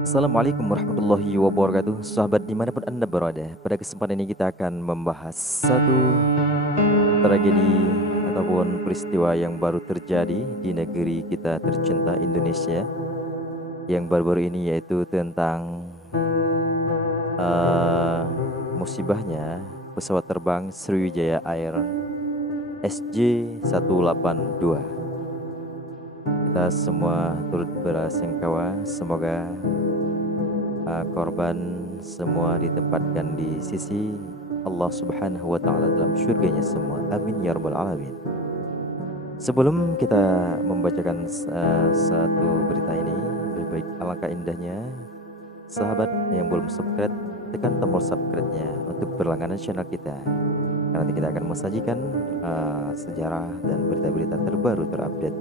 Assalamualaikum warahmatullahi wabarakatuh. Sahabat dimanapun Anda berada, pada kesempatan ini kita akan membahas satu tragedi ataupun peristiwa yang baru terjadi di negeri kita tercinta Indonesia, yang baru-baru ini, yaitu tentang eh, musibahnya pesawat terbang Sriwijaya Air SJ182. Kita semua turut berasungkawa, semoga korban semua ditempatkan di sisi Allah Subhanahu wa taala dalam surganya semua. Amin ya rabbal alamin. Sebelum kita membacakan satu berita ini, lebih baik alangkah indahnya sahabat yang belum subscribe, tekan tombol subscribe-nya untuk berlangganan channel kita. Nanti kita akan mensajikan sejarah dan berita-berita terbaru terupdate.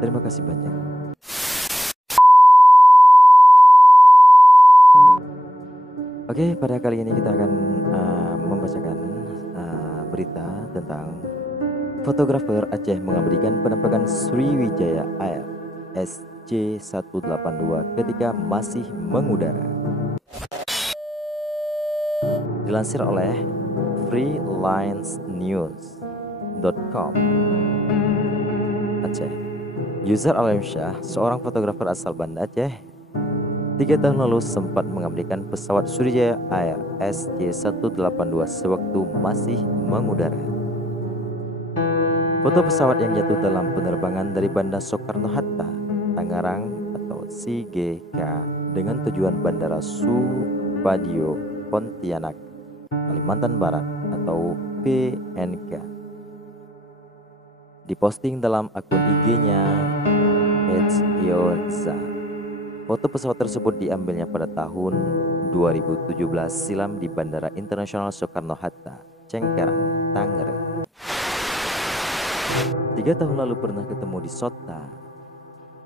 Terima kasih banyak. Oke, pada kali ini kita akan membacakan berita tentang fotografer Aceh mengabadikan penampakan Sriwijaya Air SJ182 ketika masih mengudara. Dilansir oleh freelinesnews.com Aceh. User Alamsyah, seorang fotografer asal Banda Aceh, 3 tahun lalu sempat mengabadikan pesawat Sriwijaya Air SJ182 sewaktu masih mengudara. Foto pesawat yang jatuh dalam penerbangan dari Bandara Soekarno-Hatta, Tangerang atau CGK dengan tujuan Bandara Supadio, Pontianak, Kalimantan Barat atau PNK, diposting dalam akun IG-nya @yoza. Foto pesawat tersebut diambilnya pada tahun 2017 silam di Bandara Internasional Soekarno-Hatta, Cengkareng, Tangerang. 3 tahun lalu pernah ketemu di Sota,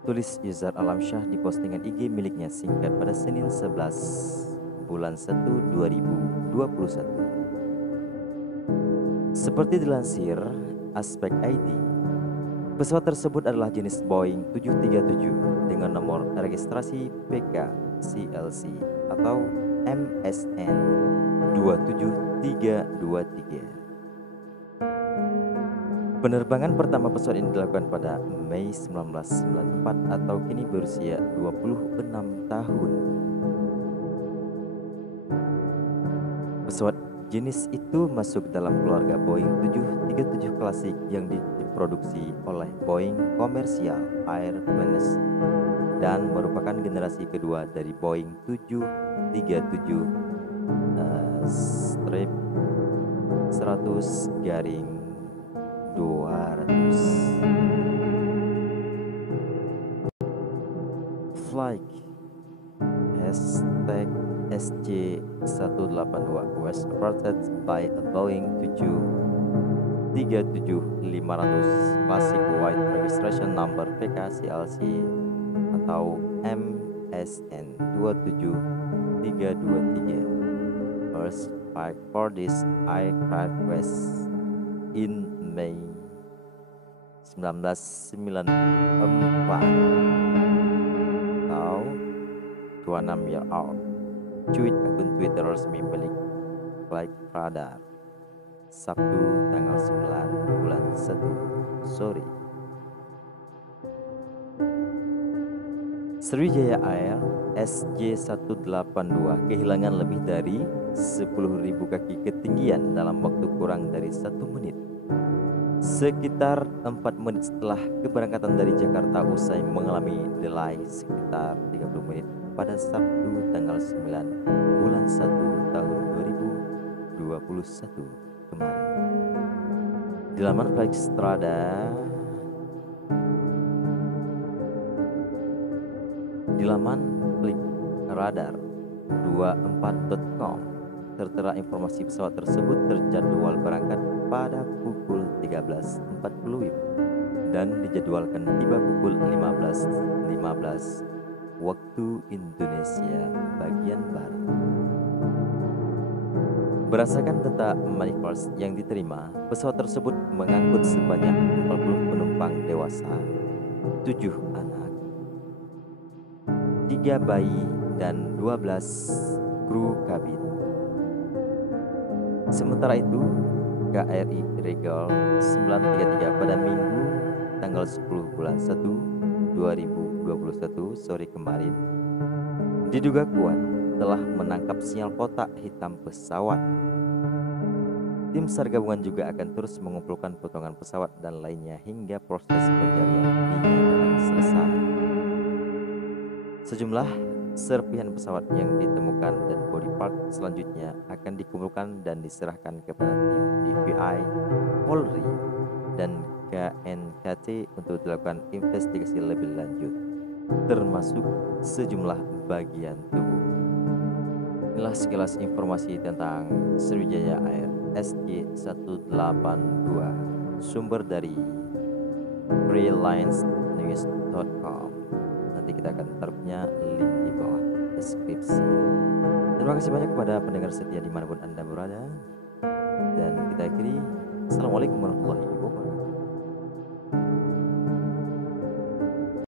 tulis user Alamsyah di postingan IG miliknya singkat pada Senin 11 bulan 1 2021. Seperti dilansir Aspek ID, pesawat tersebut adalah jenis Boeing 737 dengan nomor registrasi PK-CLC atau MSN 27323. Penerbangan pertama pesawat ini dilakukan pada Mei 1994 atau kini berusia 26 tahun. Pesawat jenis itu masuk dalam keluarga Boeing 737 klasik yang diproduksi oleh Boeing Commercial Airlines dan merupakan generasi kedua dari Boeing 737 strip 100-200. Flight hashtag SJ182 was operated by a Boeing 737-500 Classic White Registration Number PKCLC atau MSN 27323. First flight for this aircraft was in Mei 1994 atau 26 year old. Tweet akun Twitter resmi milik Flight Radar Sabtu tanggal 9 bulan 1 sore. Sriwijaya Air SJ182 kehilangan lebih dari 10.000 kaki ketinggian dalam waktu kurang dari 1 menit. Sekitar 4 menit setelah keberangkatan dari Jakarta usai mengalami delay sekitar 30 menit pada Sabtu tanggal 9 bulan 1 tahun 2021 kemarin. Di laman Flight Strada, di laman Flight Radar 24.com tertera informasi pesawat tersebut terjadwal berangkat pada pukul 13.40 WIB dan dijadwalkan tiba pukul 15.15 waktu Indonesia bagian Barat. Berdasarkan data manifest yang diterima, pesawat tersebut mengangkut sebanyak 40 penumpang dewasa, 7 anak, 3 bayi, dan 12 kru kabin. Sementara itu, KRI Regal 933 pada Minggu tanggal 10 bulan 1 2021 sore kemarin diduga kuat telah menangkap sinyal kotak hitam pesawat. Tim SAR gabungan juga akan terus mengumpulkan potongan pesawat dan lainnya hingga proses pencarian dinyatakan selesai. Sejumlah serpihan pesawat yang ditemukan dan body part selanjutnya akan dikumpulkan dan diserahkan kepada tim DVI, Polri, dan KNKT untuk dilakukan investigasi lebih lanjut, termasuk sejumlah bagian tubuh. Inilah sekilas informasi tentang Sriwijaya Air SJ182, sumber dari freelancenews.com. Nanti kita akan taruhnya link di bawah deskripsi. Terima kasih banyak kepada pendengar setia dimanapun Anda berada. Dan kita akhiri, Assalamualaikum warahmatullahi wabarakatuh.